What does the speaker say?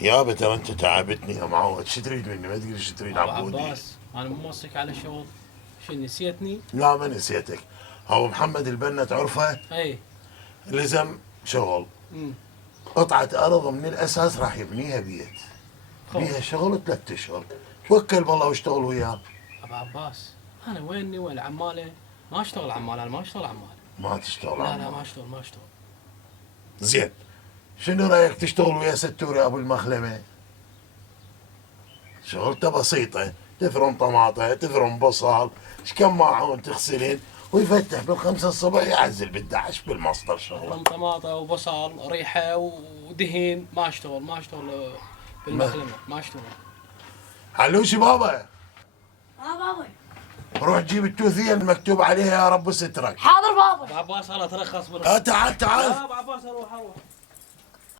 يابا ترى انت تعبتني يا معود، شو تريد مني؟ ما تقول شو تريد ابو عبودي. عباس انا مو موصيك على شغل. شو نسيتني؟ لا ما نسيتك. هو محمد البنا تعرفه؟ اي. لزم شغل. امم. قطعة أرض من الأساس راح يبنيها بيت. خو. بيها شغل 3 أشهر. توكل بالله واشتغل وياه. ابو عباس انا ويني وين عماله؟ ما اشتغل عمال، انا ما اشتغل عمال. ما تشتغل لا لا عمال. ما اشتغل. زين. شنو رأيك تشتغل ويا ستوري أبو المخلمة؟ شغلته بسيطة، تفرم طماطة، تفرم بصل، ايش كم معون تغسلين، ويفتح بال5 الصبح يعزل بال11 بالمصدر شغله. فرم طماطة وبصل ريحة ودهين، ما اشتغل ما بالمخلمة، ما اشتغل. علوشي بابا، بابا. روح جيب التوثية المكتوب عليها يا رب سترك. حاضر بابا. ابو عباس انا اترخص من تعال تعال. لا ابو عباس اروح.